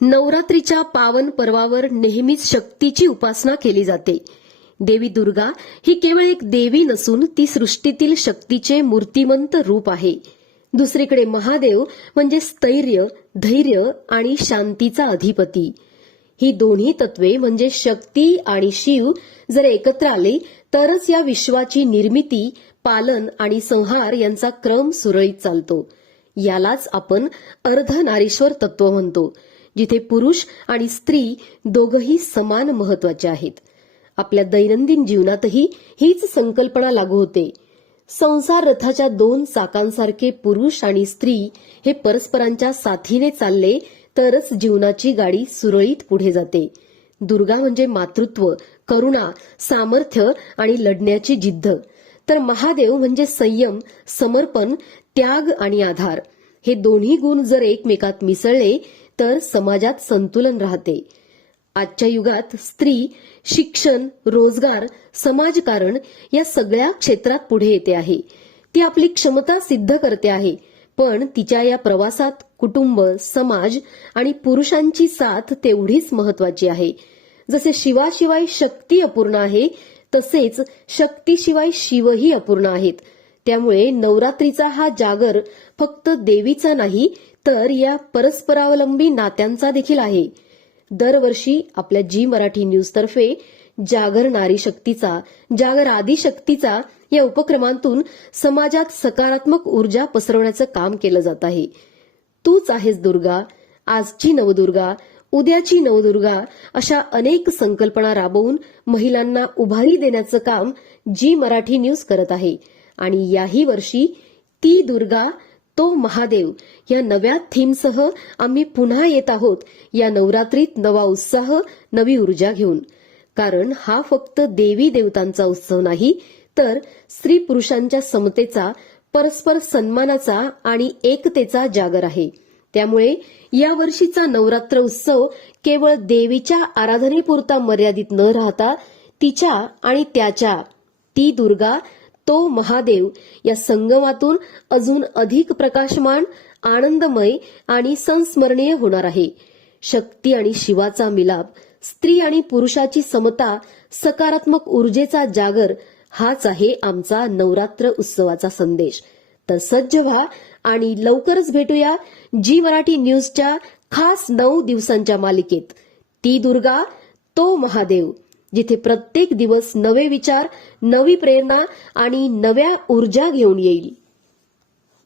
नवरात्रीच्या पावन पर्वावर नेहमीच शक्तीची उपासना केली जाते. देवी दुर्गा ही केवळ एक देवी नसून ती सृष्टीतील शक्तीचे मूर्तिमंत रूप आहे. दुसरीकडे महादेव म्हणजे स्थैर्य धैर्य आणि शांतीचा अधिपती. ही दोन्ही तत्वे म्हणजे शक्ती आणि शिव जर एकत्र आले तरच या विश्वाची निर्मिती पालन आणि संहार यांचा क्रम सुरळीत चालतो. यालाच आपण अर्धनारीश्वर तत्व म्हणतो. जिथे पुरुष आणि स्त्री दोघही समान महत्त्वाचे आहेत. आपल्या दैनंदिन जीवनातही हीच संकल्पना लागू होते. संसार रथाच्या दोन चाकांसारखे पुरुष आणि स्त्री हे परस्परांच्या साथीने चालले तरच जीवनाची गाडी सुरळीत पुढे जाते. दुर्गा म्हणजे मातृत्व करुणा सामर्थ्य आणि लढण्याची जिद्द. तर महादेव म्हणजे संयम समर्पण त्याग आणि आधार. हे दोन्ही गुण जर एकमेकात मिसळले तर समाजात संतुलन राहते. आजच्या युगात स्त्री शिक्षण रोजगार समाजकारण या सगळ्या क्षेत्रात पुढे येते आहे. ती आपली क्षमता सिद्ध करते आहे. पण तिच्या या प्रवासात कुटुंब समाज आणि पुरुषांची साथ तेवढीच महत्वाची आहे. जसे शिवाशिवाय शक्ती अपूर्ण आहे तसेच शक्तीशिवाय शिवही अपूर्ण आहेत. त्यामुळे नवरात्रीचा हा जागर फक्त देवीचा नाही तर या परस्परावलंबी नात्यांचा देखील आहे. दरवर्षी आपल्या जी मराठी न्यूजतर्फे जागर नारी शक्तीचा जागर आदी शक्तीचा या उपक्रमांतून समाजात सकारात्मक ऊर्जा पसरवण्याचं काम केलं जात आहे. तूच आहेस दुर्गा आजची नवदुर्गा उद्याची नवदुर्गा अशा अनेक संकल्पना राबवून महिलांना उभारी देण्याचं काम जी मराठी न्यूज करत आहे. आणि याही वर्षी ती दुर्गा तो महादेव. या नव्या थीमसह आम्ही पुन्हा येत आहोत. या नवरात्रीत नवा उत्साह नवी ऊर्जा घेऊन. कारण हा फक्त देवी देवतांचा उत्सव नाही तर स्त्री पुरुषांच्या समतेचा परस्पर सन्मानाचा आणि एकतेचा जागर आहे. त्यामुळे या वर्षीचा नवरात्र उत्सव केवळ देवीच्या आराधनेपुरता मर्यादित न राहता तिच्या आणि त्याच्या ती दुर्गा तो महादेव या संगमातून अजून अधिक प्रकाशमान आनंदमय आणि संस्मरणीय होणार आहे. शक्ती आणि शिवाचा मिलाप स्त्री आणि पुरुषाची समता सकारात्मक ऊर्जेचा जागर हाच आहे आमचा नवरात्र उत्सवाचा संदेश. तर सज्ज व्हा आणि लवकरच भेटूया जी मराठी न्यूजच्या खास नऊ दिवसांच्या मालिकेत. ती दुर्गा तो महादेव. जिथे प्रत्येक दिवस नवे विचार नवी प्रेरणा आणि नव्या ऊर्जा घेऊन येईल.